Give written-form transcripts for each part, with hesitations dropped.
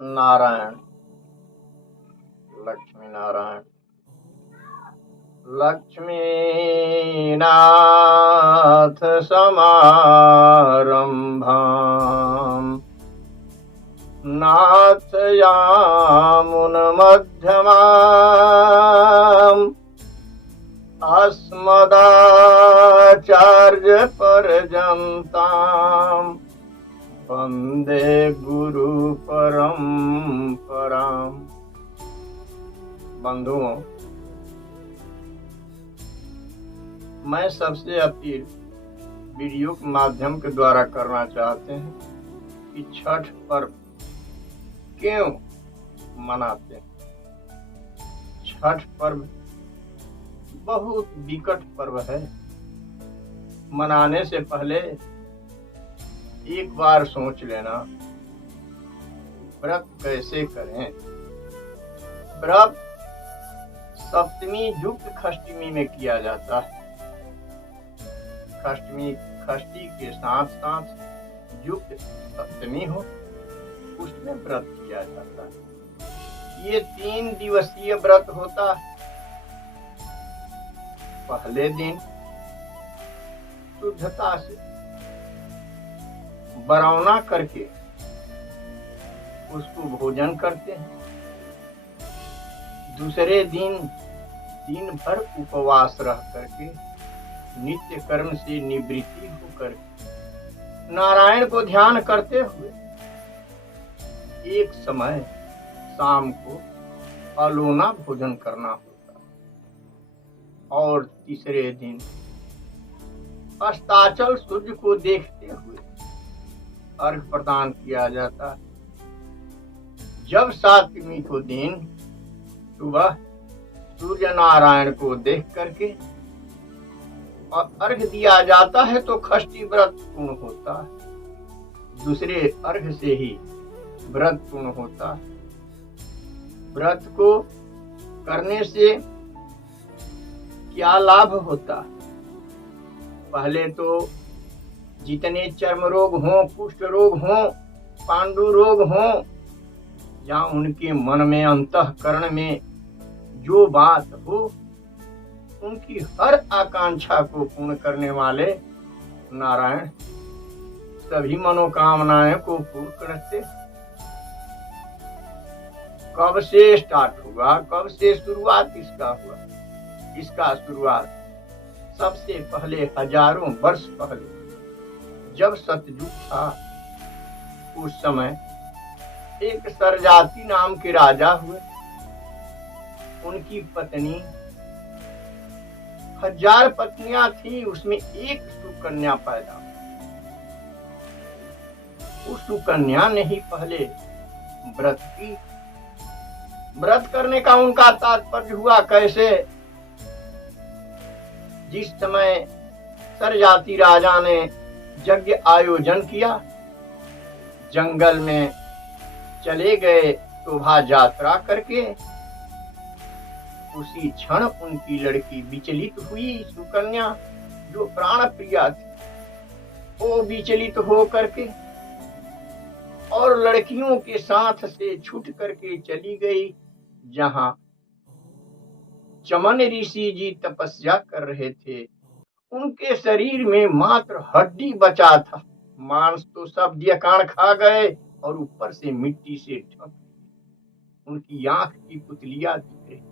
नारायण। लक्ष्मी नारायण। लक्ष्मीनाथ समारंभाम् नाथयामुनमध्यमाम् अस्मदाचार्य पर्यन्ताम् वंदे गुरु परंपराम्। बंधुओं, मैं सबसे अपील वीडियो के माध्यम के द्वारा करना चाहते हैं कि छठ पर्व क्यों मनाते हैं। छठ पर्व बहुत विकट पर्व है। मनाने से पहले एक बार सोच लेना व्रत कैसे करें। व्रत सप्तमी युक्त खष्टमी में किया जाता है। खष्टी के साथ साथ युक्त सप्तमी हो, उसमें व्रत किया जाता है। ये 3 दिवसीय व्रत होता है। पहले दिन शुद्धता से बरौना करके उसको भोजन करते हैं। दूसरे दिन भर उपवास रह करके नित्य कर्म से निवृत्ति होकर नारायण को ध्यान करते हुए एक समय शाम को अलोना भोजन करना होता। और तीसरे दिन अस्ताचल सूर्य को देखते हुए अर्घ प्रदान किया जाता है। जब 7वीं को दिन सुबह सूर्य नारायण को देख करके और अर्घ दिया जाता है तो खष्टी व्रत पूर्ण होता है। दूसरे अर्घ से ही व्रत पूर्ण होता है। व्रत को करने से क्या लाभ होता है? पहले तो जितने चर्म रोग हों, कुष्ठ रोग हों, पांडु रोग हों, या उनके मन में अंतःकरण में जो बात हो, उनकी हर आकांक्षा को पूर्ण करने वाले नारायण सभी मनोकामनाएं को पूर्ण करते। कब से स्टार्ट हुआ, कब से शुरुआत इसका हुआ? इसका शुरुआत सबसे पहले हजारों वर्ष पहले जब सतयुग था, उस समय एक सरजाति नाम के राजा हुए। उनकी पत्नी 1000 पत्नियां थी, उसमें एक सुकन्या पैदा। उस सुकन्या ने ही पहले व्रत की। व्रत करने का उनका तात्पर्य हुआ कैसे? जिस समय सरजाति राजा ने यज्ञ आयोजन किया, जंगल में चले गए शोभा यात्रा करके, उसी क्षण उनकी लड़की विचलित हुई। सुकन्या जो प्राण प्रिया थी, वो विचलित हो करके और लड़कियों के साथ से छूट करके चली गई जहां चमन ऋषि जी तपस्या कर रहे थे। उनके शरीर में मात्र हड्डी बचा था, मांस तो सब दियकाण खा गए और ऊपर से मिट्टी से ढक। उनकी आंख की पुतलियां दिख रही।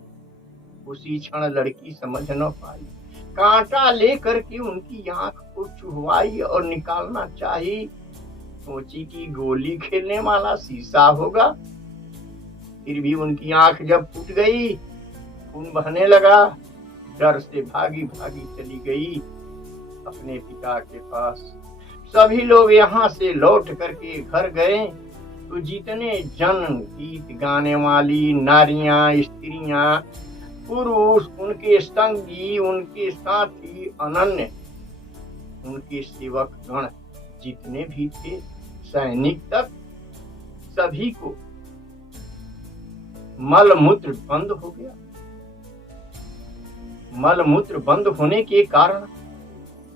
उसी क्षण लड़की समझ न पाई, कांटा लेकर के उनकी आंख को चुहवाई और निकालना चाहिए। सोची कि गोली खेलने वाला शीशा होगा। फिर भी उनकी आंख जब फूट गई, खून बहने लगा, डर से भागी भागी चली गई अपने पिता के पास। सभी लोग यहाँ से लौट करके घर गए तो जितने जन गीत गाने वाली नारियां, स्त्रियां, पुरुष, उनके संगी, उनके साथी, अनन्य, उनके सेवक गण जितने भी थे, सैनिक तक, सभी को मल मूत्र बंद हो गया। मल मूत्र बंद होने के कारण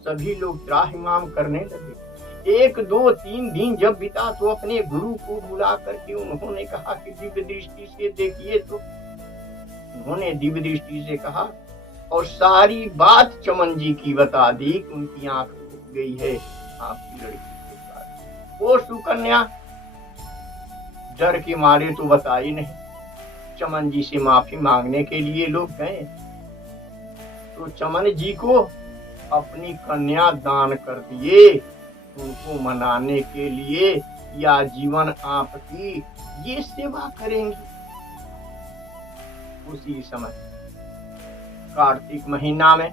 सभी लोग त्राहिमाम करने लगे एक दो तीन दिन जब बीता तो अपने गुरु को बुला करके उन्होंने कहा कि दिव्य दृष्टि से देखिए। तो उन्होंने दिव्य दृष्टि से कहा और सारी बात चमन जी की बता दी कि उनकी आंख टूट गई है आपकी लड़की के साथ। वो सुकन्या डर के मारे तो बताई नहीं। चमन जी से माफी मांगने के लिए लोग गए तो चमन जी को अपनी कन्या दान कर दिए। उनको मनाने के लिए या जीवन आपकी ये सेवा करेंगी। उसी समय कार्तिक महीना में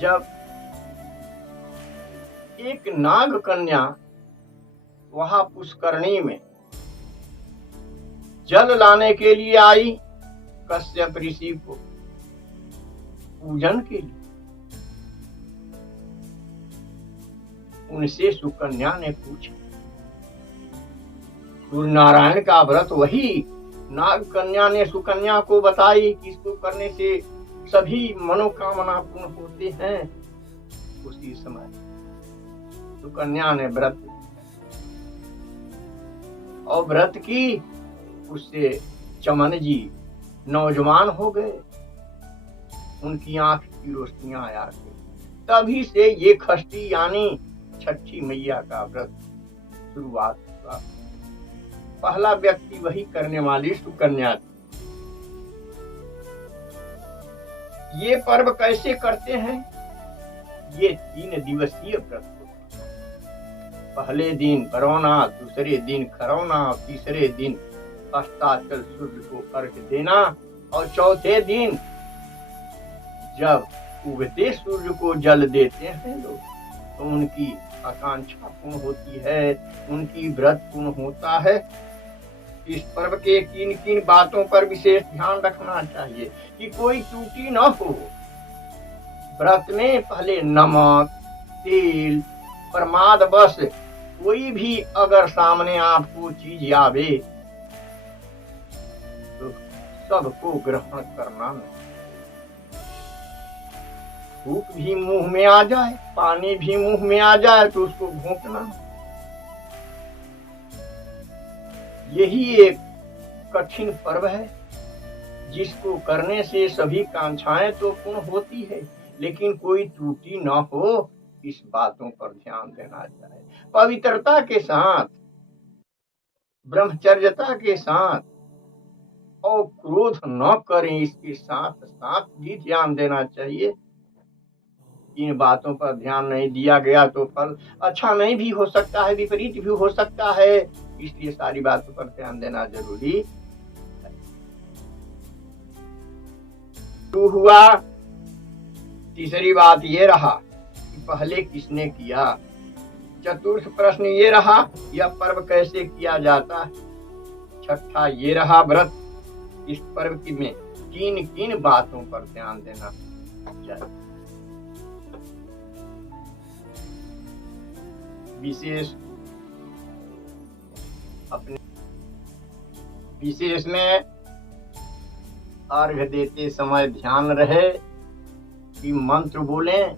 जब एक नाग कन्या वहां पुष्करणी में जल लाने के लिए आई कश्यप ऋषि को पूजन के लिए, उनसे सुकन्या ने पूछा। सूर्य नारायण का व्रत वही नाग कन्या ने सुकन्या को बताई कि इसको करने से सभी मनोकामना पूर्ण होते हैं। उसी समय सुकन्या ने व्रत और व्रत की, उससे चमन जी नौजवान हो गए। उनकी आंख की रोशनियां आ गई। तभी से ये खष्टी यानी छठी मैया का व्रत शुरुआत हुआ। पहला व्यक्ति वही करने वाली सुकन्या थी। ये पर्व कैसे करते हैं? ये 3 दिवसीय व्रत होता है। पहले दिन बरौना, दूसरे दिन खरौना, तीसरे दिन अस्ताचल सूर्य को अर्घ देना और चौथे दिन जब उगते सूर्य को जल देते हैं लोग तो उनकी आकांक्षा पूर्ण होती है, उनकी व्रत पूर्ण होता है। इस पर्व के किन किन बातों पर विशेष ध्यान रखना चाहिए कि कोई त्रुटि न हो। व्रत में पहले नमक, तेल, प्रमादवश कोई भी अगर सामने आपको चीज आवे तो सबको ग्रहण करना नहीं। थूक भी मुंह में आ जाए, पानी भी मुंह में आ जाए तो उसको घोंकना। यही एक कठिन पर्व है जिसको करने से सभी कांक्षाएं तो पूर्ण होती है, लेकिन कोई त्रुटि न हो इस बातों पर ध्यान देना चाहिए। पवित्रता के साथ, ब्रह्मचर्यता के साथ और क्रोध न करें, इसके साथ साथ भी ध्यान देना चाहिए। इन बातों पर ध्यान नहीं दिया गया तो फल अच्छा नहीं भी हो सकता है, विपरीत भी हो सकता है। इसलिए सारी बातों पर ध्यान देना जरूरी है। तो हुआ, तीसरी बात ये रहा कि पहले किसने किया। चतुर्थ प्रश्न ये रहा, यह पर्व कैसे किया जाता है। छठा ये रहा व्रत। इस पर्व में किन किन बातों पर ध्यान देना चाहिए। विशेष में अर्घ देते समय ध्यान रहे कि मंत्र बोलें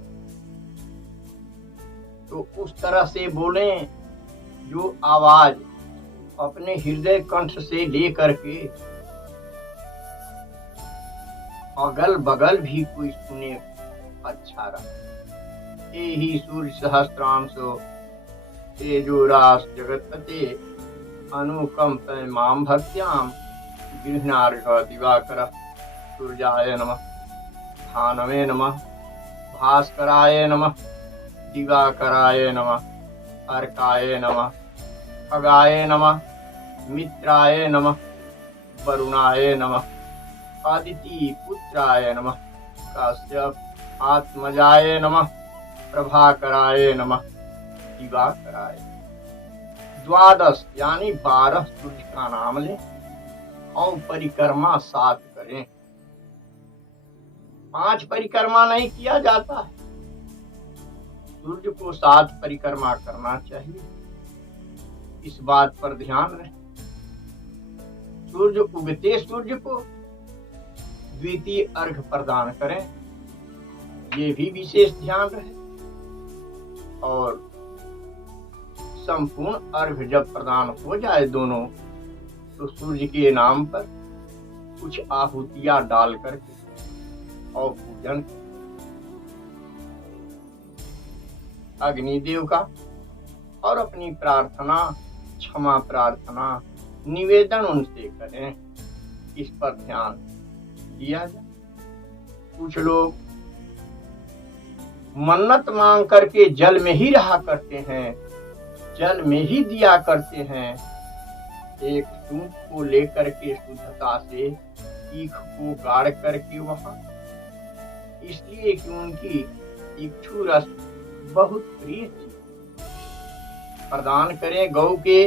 तो उस तरह से बोलें जो आवाज अपने हृदय कंठ से लेकर के अगल बगल भी कोई सुने अच्छा रहा। यही सूर्य सहस्त्रांशो तेजोरास जगत्पते अनुकंप माम भक्त्याम गृह्णार्घ दिवाकर सूर्याय नमः, भानवे नमः, भास्कराय नमः, दिवाकराय नमः, अर्काय नमः, खगाय नमः, मित्राय नमः, वरुणाय नमः, आदिति पुत्राय नमः, काश्यप आत्मजाय नमः, प्रभाकराय नमः, दिवाकराय। 12 यानी 12 सूर्य का नाम लें और परिक्रमा 7 करें। 5 परिक्रमा नहीं किया जाता है, सूर्य को 7 परिक्रमा करना चाहिए। इस बात पर ध्यान रहे। सूर्य उगते सूर्य को द्वितीय अर्घ प्रदान करें, ये भी विशेष ध्यान रहे। और संपूर्ण अर्घ्य जब प्रदान हो जाए दोनों, तो सूर्य के नाम पर कुछ आहुतियां डाल करके और पूजन अग्निदेव का और अपनी प्रार्थना, क्षमा प्रार्थना, निवेदन उनसे करें। इस पर ध्यान दिया जाए। कुछ लोग मन्नत मांग करके जल में ही रहा करते हैं, जल में ही दिया करते हैं। एक सूप को लेकर के शुद्धता से ईख को गाड़ करके वहां, इसलिए कि उनकी इक्षु रस बहुत प्रिय थी। प्रदान करें गौ के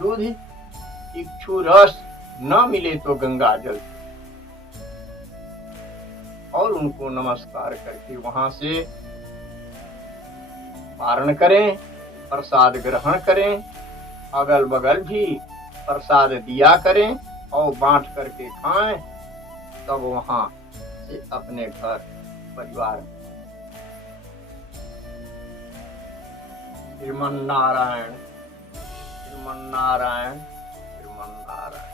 दूध, इक्षु रस न मिले तो गंगा जल, और उनको नमस्कार करके वहां से पारण करें, प्रसाद ग्रहण करें, अगल बगल भी प्रसाद दिया करें और बांट करके खाएं। तब वहां से अपने घर परिवार श्रीमन नारायण, श्रीमन नारायण, श्रीमन नारायण।